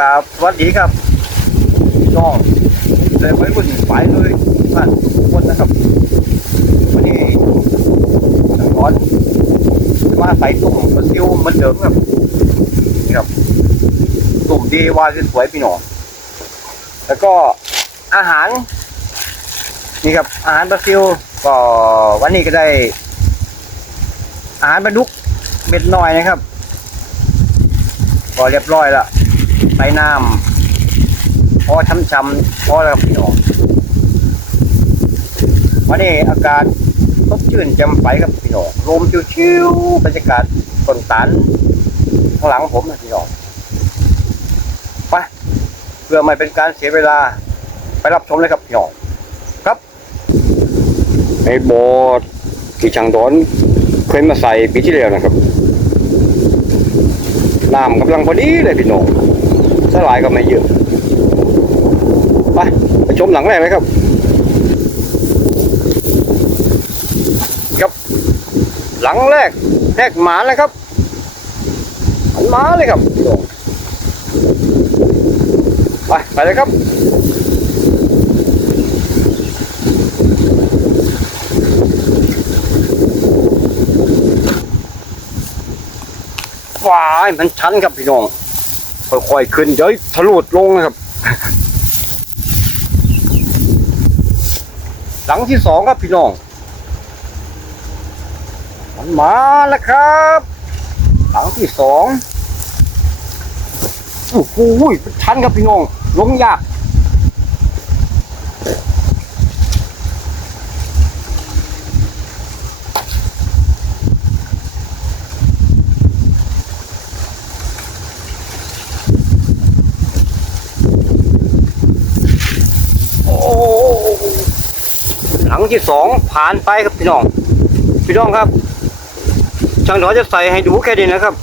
กราบสวัสดีครับพี่น้องเลยไว้วุ่นไปเลยบ้านทุกคนนะครับวันนี้สังกอนมาใส่ตุ่มปลาซิวเหมือนเดิมครับนี่ครับตุ่มดีว่าสวยพี่น้องแล้วก็อาหารนี่ครับอาหารปลาซิวก็วันนี้ก็ได้ อาหารปลาดุกเม็ดน้อยนะครับ ก็เรียบร้อยละ ใส่น้ำพอช้ำๆพอแล้วพี่น้องวันนี้อากาศสดชื่นแจ่มใสครับพี่น้องลมชิวๆบรรยากาศต้นตาลข้างหลังผมนะพี่น้องไปเพื่อไม่เป็นการเสียเวลาไปรับชมเลยครับพี่น้องไอ้บอที่ช่างดอนเคยมาใส่ปีที่แล้วนะครับน้ำกำลังพอดีเลยพี่น้อง สลายก็ไม่เยอะไปไปชมหลังแรกเลยครับ ครับ หลังแรกแรกหมาเลยครับหันมาเลยครับไปไปเลยครับว้ายมันชันครับพี่น้อง ค่อยๆขึ้นเดี๋ยวทะลุลงนะครับ หลังที่สองครับพี่น้อง มันมาแล้วครับ หลังที่สองโอ้โหชันครับพี่น้องลงยาก โอ้หลัง ที่สองผ่านไปครับพี่น้อง พี่น้องครับช่างถอจะใส่ให้ดูแค่นี้นะครับ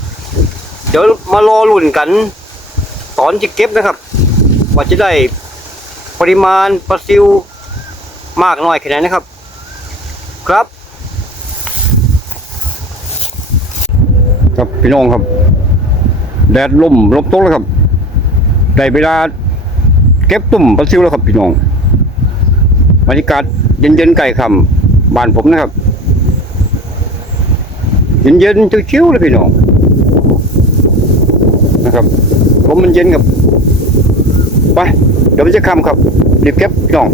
เดี๋ยวมารอลุ่นกัน ตอนจะเก็บนะครับ ว่าจะได้ปริมาณปลาซิวมากน้อยแค่ไหนนะครับ ครับ ครับพี่น้องครับ แดดล่มลมตกแล้วครับได้เวลาเก็บตุ่มปลาซิวแล้วครับพี่น้องบรรยากาศ เย็นๆไก่คำบ้านผมนะครับ เย็นๆชิวๆเลยพี่น้องนะครับลมมันเย็นกับไปเดี๋ยวมันจะคำครับรีบเก็บพี่น้อง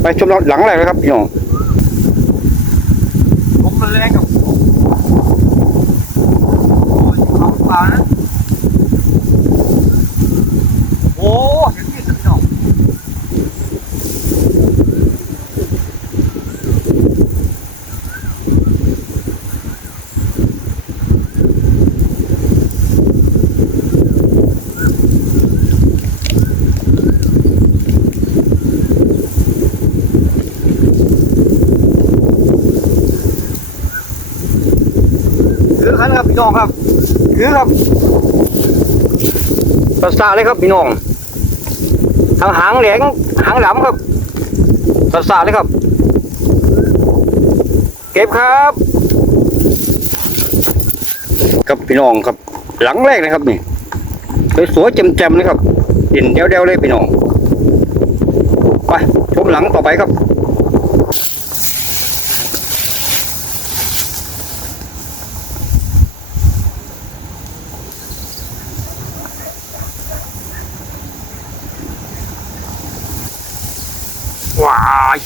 ไปชมหลังแรกนะครับพี่น้องผมมันแรงกับโอ้ยเขาป่านะโอ้เห็นที่สุดพี่น้อง คือคั น้องครับคือครับประสาเลยครับพี่น้องทางหางแหลงหางดำครับประสาเลยครับ เก็บครับครับพี่น้องครับ หลังแรกนะครับนี่สวยๆแจ่มๆเลยครับเด่นเดียวๆเลยพี่น้องไปชมหลังต่อไปครับาย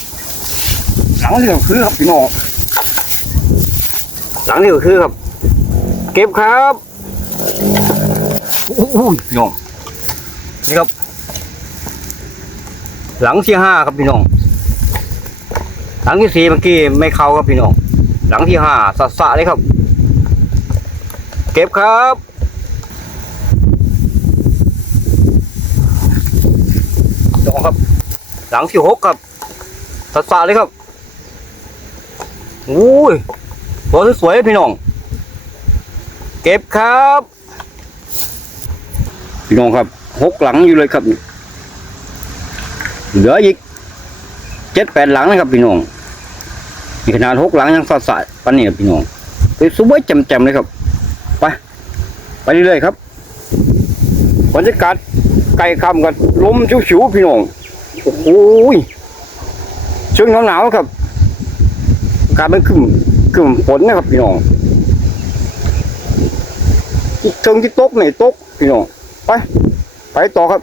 หลังนี่ก็คือครับพี่น้องหลังนี่ก็คือครับ เก็บครับอู้ยพี่น้องนี่ครับ หลังที่ห้าครับพี่น้อง หลังที่สี่เมื่อกี้ไม่เข้าครับพี่น้อง หลังที่ห้าสะสะเลยครับ เก็บครับสองครับ หลังที่หกครับ สัดสาเลยครับอุ้ยตัวสวยๆพี่น้อง เก็บครับ พี่น้องครับหกหลังอยู่เลยครับ เหลืออีกเจ็ดแปดหลังนะครับ พี่น้องมีขนาดหกหลังยังสัดสาปันนี่พี่น้องเป็นสวยๆแจ่มๆเลยครับ ไป ไปเรื่อยๆครับบรรยากาศไก่คำกันลมชิวๆพี่น้อง โอ้โหย ช่วงหนาวๆครับอากาศมันขึ้นขึ้นฝนนะครับพี่น้องเชิงที่ตกไหนตกพี่น้องไป ไปต่อครับ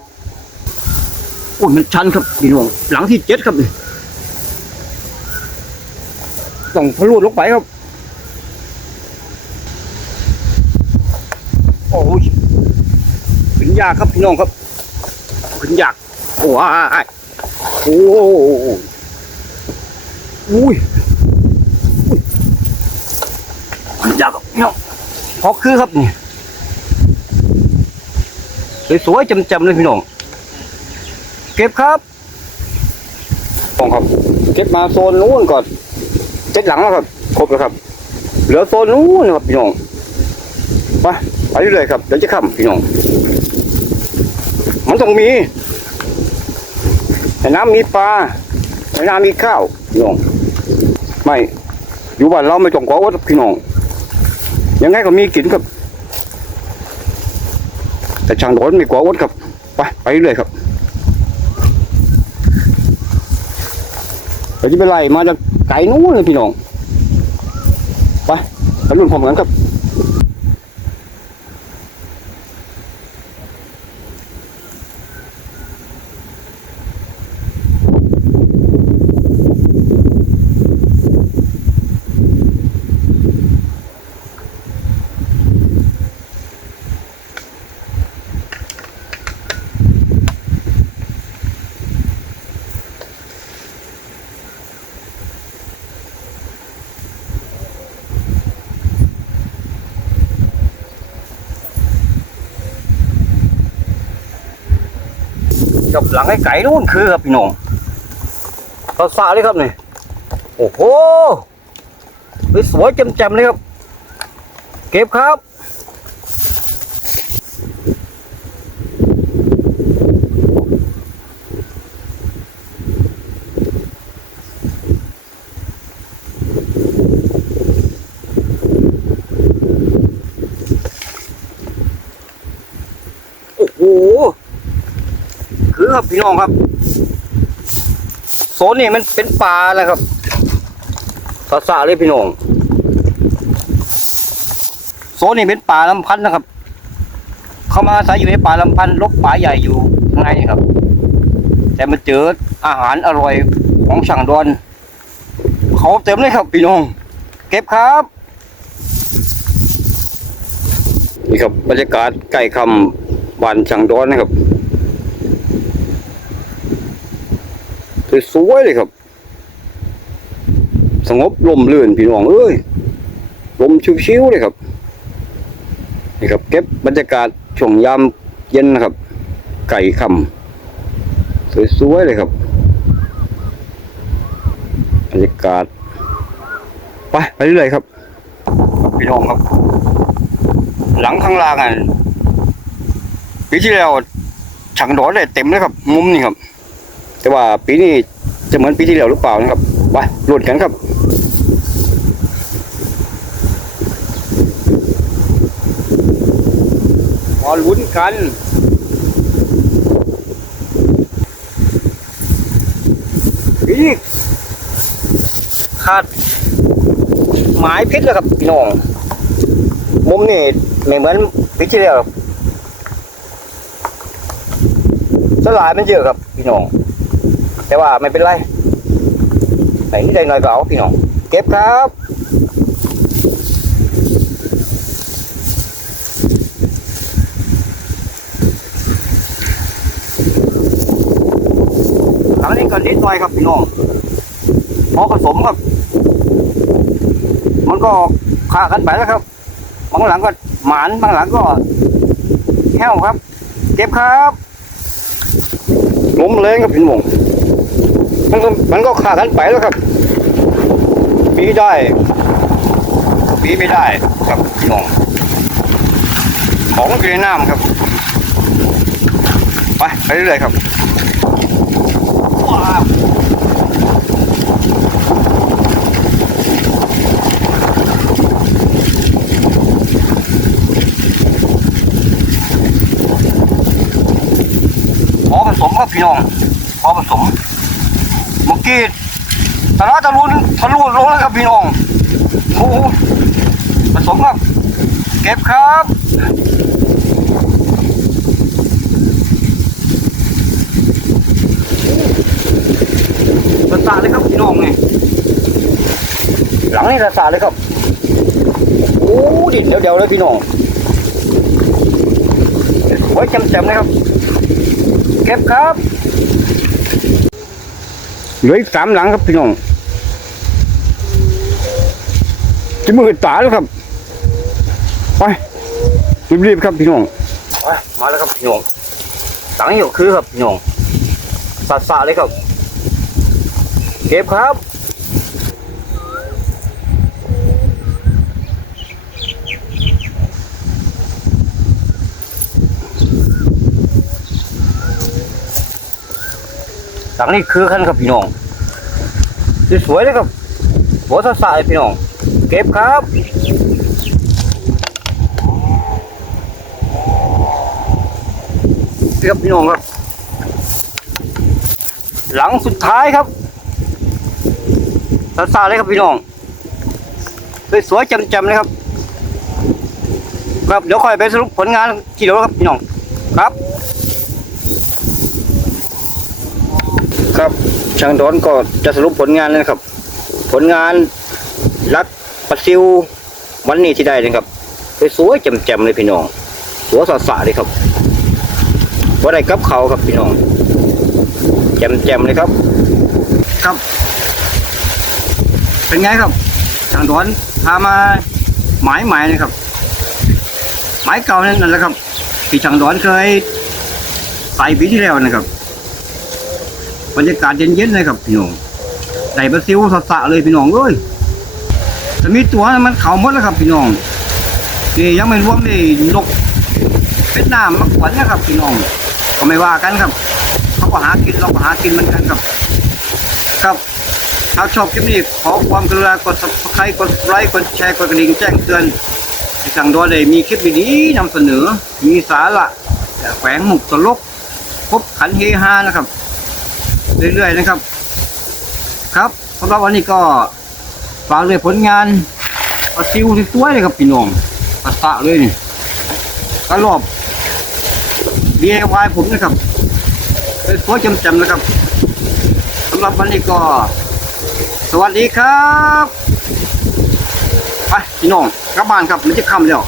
โอ้ยมันชันครับพี่น้องหลังที่เจ็ดครับนี่ต้องพลูดลงไปครับ โอ้ยขึ้นยากครับพี่น้องครับขึ้นยากโอ้ยโอ้ อุ้ยอุ้ยขึ้นยากครับพี่น้องพอคือครับนี่สวยๆจำๆเลยพี่น้อง เก็บครับตองครับ เก็บมาโซนนู้นก่อนเจ็ดหลังแล้วครับ ครบแล้วครับ เหลือโซนนู้นะครับพี่น้องไปไปเรื่อยครับเดี๋ยวจะข้ามพี่น้อง มันต้องมีในน้ำมีปลาในน้ำมีข้าวพี่น้อง ไม่ อยู่บ้านเราไม่ต้องกลัวอดพี่น้อง ยังไงก็มีกินครับ แต่ช่างโดนไม่กลัวอดครับ ไปไปเรื่อยครับไปที่ไปไล่มาจากไก่นู้นเลยพี่น้อง ไปไปรุ่นผมกันครับ กับหลังไอ้ไก่นู่นคือครับพี่น้องตาสาเลยครับนี่โอ้โหสวยๆแจ่มๆเลยครับ เก็บครับ โอ้โห ครับพี่น้องครับโซนนี่มันเป็นป่าแล้วครับสาสาเลยพี่น้องโซนนี่เป็นป่าลำพันธ์นะครับ เข้ามาอาศัยอยู่ในป่าลำพันธ์ลกป่าใหญ่อยู่ข้างในครับ แต่มันเจออาหารอร่อยของช่างดอนเขาเต็มเลยครับพี่น้อง เก็บครับนี่ครับบรรยากาศใกล้คำบ้านช่างดอนนะครับ สวยเลยครับ สงบลมลื่นพี่น้องเอ้ยลมชิวๆเลยครับนี่ครับ เก็บบรรยากาศช่วงยามเย็นนะครับ ไก่คำสวยๆเลยครับบรรยากาศไปไปเรื่อยครับ พี่น้องครับ หลังข้างล่างอะปีที่แล้วฉังดอนได้เต็มเลยครับ มุมนี่ครับ แต่ว่าปีนี้จะเหมือนปีที่แล้วหรือเปล่านะครับไปลุ้นกันครับมาลุ้นกันอีกขาดหมายพิษแล้วครับพี่น้องมุมนี่ไม่เหมือนปีที่แล้วครับสลายมันเยอะครับพี่น้อง แต่ว่าไม่เป็นไรไหนที่ใดหน่อยก็เอาพี่น้อง เก็บครับหลังนี้ก็นิดหน่อยครับพี่น้องพอผสมครับ มันก็ขากันไปแล้วครับบางหลังก็หมานบางหลังก็แห้วครับ เก็บครับล้มแรงครับพี่น้อง มันก็มันก็ขากันไปแล้วครับ ปีได้ ปีไม่ได้ครับพี่น้อง ของอยู่ในน้ำครับ ไปไปเรื่อยๆครับว้าวครับพี่น้องพอผสม เมื่อกี้ตะลาตะลุทะลุลงแล้วครับพี่น้องโอ้โหผสมครับ เก็บครับระสาเลยครับพี่น้องไงหลังนี่ระสาเลยครับ โอ้ดิเดี๋ยวเดี๋ยวๆเลยพี่น้องไว้จำๆเลยครับ เก็บครับ เหลืออีกสามหลังครับพี่น้องจะมือตาแล้วครับ ไปรีบๆครับพี่น้องไปมาแล้วครับพี่น้องหลังอยู่คือครับพี่น้องสาสาเลยครับ เก็บครับ หลังนี้คือขั้นครับพี่น้องสวยเลยครับหัวสาสาเลยพี่น้อง เก็บครับเก็บพี่น้องครับ หลังสุดท้ายครับสาสาเลยครับพี่น้อง สวยๆจำๆเลยครับ ครับเดี๋ยวค่อยไปสรุปผลงานทีเดียวครับพี่น้องครับ ครับช่างดอนก็จะสรุปผลงานเลยนะครับ ผลงานรักปลาซิววันนี้ที่ได้เลยครับสวยๆแจ่มๆเลยพี่น้องหัวสาๆเลยครับว่าได้กับเขาครับพี่น้องแจ่มๆเลยครับ ครับ เป็นไงครับช่างดอนพามาหมายหมายนะครับ หมายเก่านั่นแหละครับที่ช่างดอนเคยใส่ปีที่แล้วนะครับ บรรยากาศเย็นๆเลยครับพี่น้องได้ปลาซิวสะๆเลยพี่น้องเอ้ยแต่มีตัวมันเขาหมดแล้วครับพี่น้องนี่ยังไม่รวมนี่นกเป็ดน้ำมักขวัญนะครับพี่น้อง ก็ไม่ว่ากันครับเขาก็หากินเราก็หากินเหมือนกันครับ ครับถ้าชอบคลิปนี้ขอความกรุณากด subscribe กดไลค์กดแชร์กดกระดิ่งแจ้งเตือนให้สั่งดอเลยมีคลิปดีๆนำเสนอ มีสาระแฝงหมุกตลกคบขันเฮฮานะครับ เรื่อยๆนะครับ ครับสำหรับวันนี้ก็ฝากเลยผลงานปลาซิวสวยๆเลยครับพี่น้องปลาสะเลยนี่กระรอบ DIY ผมนะครับสวยๆจำๆนะครับสำหรับวันนี้ก็ สวัสดีครับไปพี่น้องกลับบ้านครับมันจะค่ำแล้ว